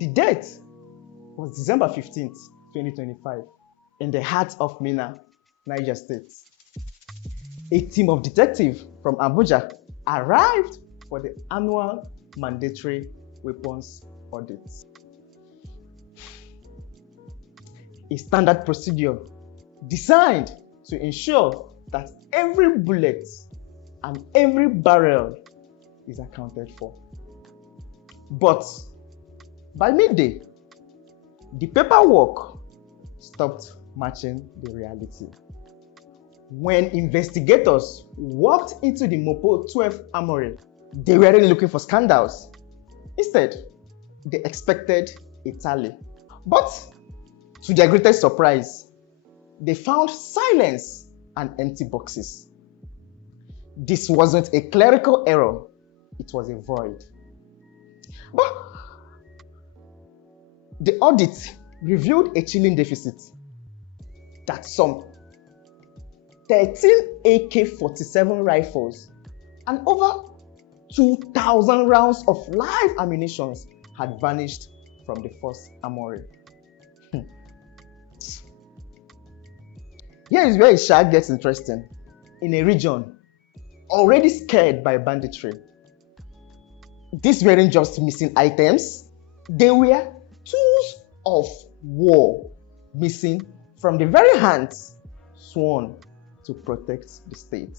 The date was December 15th, 2025, in the heart of Minna, Niger State. A team of detectives from Abuja arrived for the annual mandatory weapons audit. A standard procedure designed to ensure that every bullet and every barrel is accounted for. But by midday, the paperwork stopped matching the reality. When investigators walked into the Mopo 12 armory, they weren't looking for scandals. Instead, they expected a tally. But to their greatest surprise, they found silence and empty boxes. This wasn't a clerical error, it was a void. But the audit revealed a chilling deficit that some 13 AK-47 rifles and over 2,000 rounds of live ammunition had vanished from the first armory. Here is where it gets interesting. In a region already scared by banditry, these weren't just missing items, they were tools of war missing from the very hands sworn to protect the state.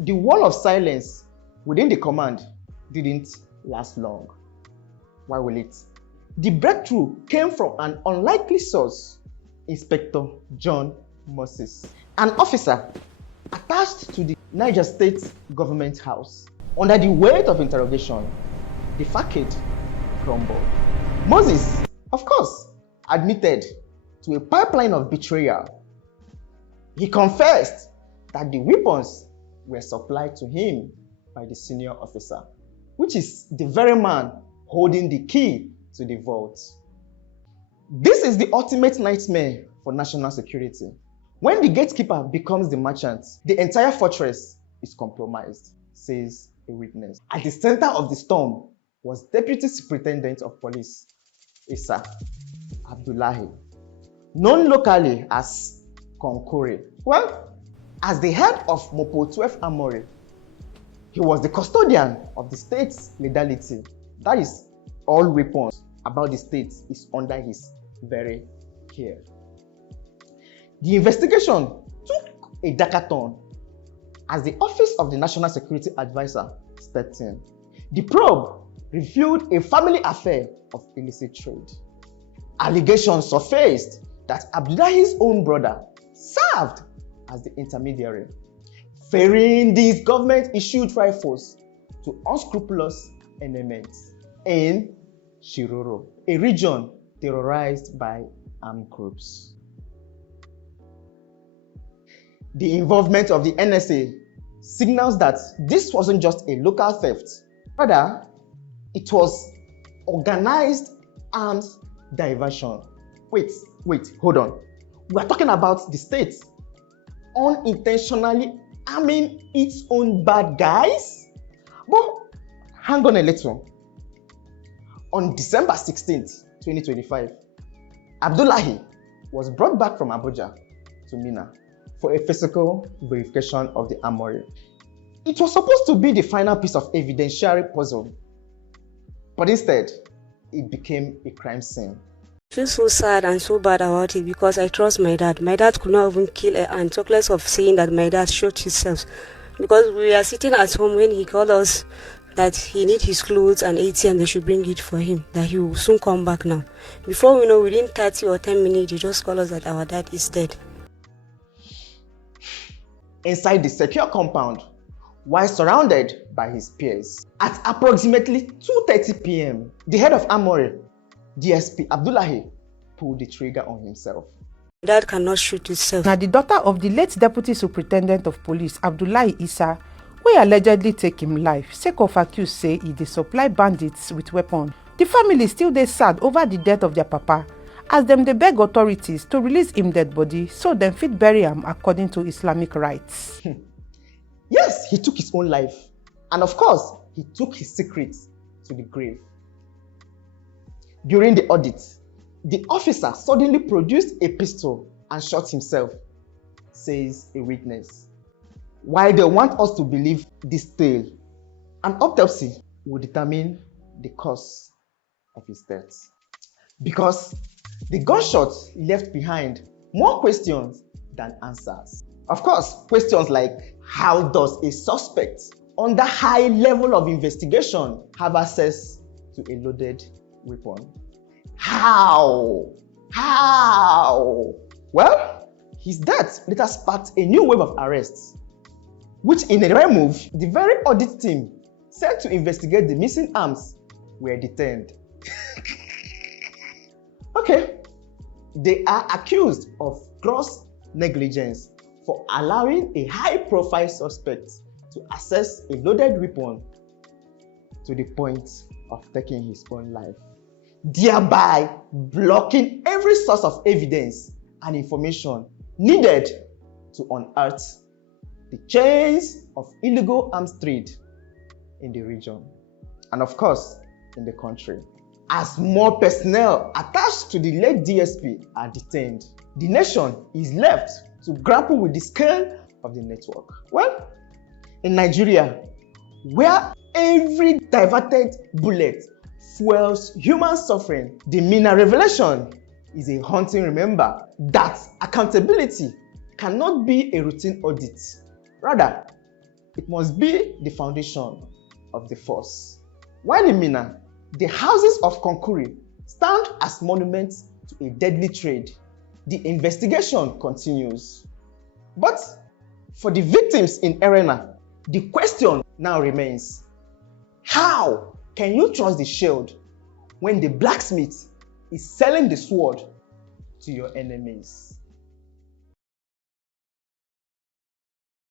The wall of silence within the command didn't last long. Why will it? The breakthrough came from an unlikely source, Inspector John Moses, an officer attached to the Niger State government house. Under the weight of interrogation, the facade crumbled. Moses, of course, admitted to a pipeline of betrayal. He confessed that the weapons were supplied to him by the senior officer, which is the very man holding the key to the vault. This is the ultimate nightmare for national security. When the gatekeeper becomes the merchant, the entire fortress is compromised, says a witness. At the center of the storm was Deputy Superintendent of Police, Isa Abdullahi, known locally as Konkore. Well, as the head of Mopo 12 Armory, he was the custodian of the state's legality. That is, all weapons about the state is under his very care. The investigation took a darker turn as the Office of the National Security Advisor stepped in. The probe revealed a family affair of illicit trade. Allegations surfaced that Abdullahi's own brother served as the intermediary, ferrying these government-issued rifles to unscrupulous elements in Shiroro, a region terrorized by armed groups. The involvement of the NSA signals that this wasn't just a local theft, rather, it was organized arms diversion. Wait, hold on. We are talking about the state unintentionally arming its own bad guys? But hang on a little. On December 16th, 2025, Abdullahi was brought back from Abuja to Minna for a physical verification of the armory. It was supposed to be the final piece of evidentiary puzzle, but instead, it became a crime scene. I feel so sad and so bad about it because I trust my dad. My dad could not even kill a ant, talk less of saying that my dad shot himself. Because we were sitting at home when he called us that he needs his clothes and ATM, they should bring it for him, that he will soon come back now. Before we know, within 30 or 10 minutes, they just call us that our dad is dead. Inside the secure compound, while surrounded by his peers, at approximately 2:30 p.m., the head of Armory, DSP Abdullahi, pulled the trigger on himself. Dad cannot shoot himself. Now, the daughter of the late Deputy Superintendent of Police, Abdullahi Isa, we allegedly take him life, sake of accused say he dey supply bandits with weapons. The family still dey sad over the death of their papa, as them dey beg authorities to release him dead body so them fit bury him according to Islamic rites. Yes, he took his own life. And of course, he took his secrets to the grave. During the audit, the officer suddenly produced a pistol and shot himself, says a witness. Why they want us to believe this tale? An autopsy will determine the cause of his death. Because the gunshot left behind more questions than answers. Of course, questions like, how does a suspect under high level of investigation have access to a loaded weapon? How? Well, his death later sparked a new wave of arrests, which in a rare move, the very audit team sent to investigate the missing arms were detained. Okay, they are accused of gross negligence for allowing a high-profile suspect to access a loaded weapon to the point of taking his own life, thereby blocking every source of evidence and information needed to unearth the chains of illegal arms trade in the region and, of course, in the country. As more personnel attached to the late DSP are detained, the nation is left to grapple with the scale of the network. Well, in Nigeria, where every diverted bullet fuels human suffering, the Mina revelation is a haunting reminder that accountability cannot be a routine audit. Rather, it must be the foundation of the force. While in Mina, the houses of Konkuri stand as monuments to a deadly trade. The investigation continues. But for the victims in Erena, the question now remains, how can you trust the shield when the blacksmith is selling the sword to your enemies?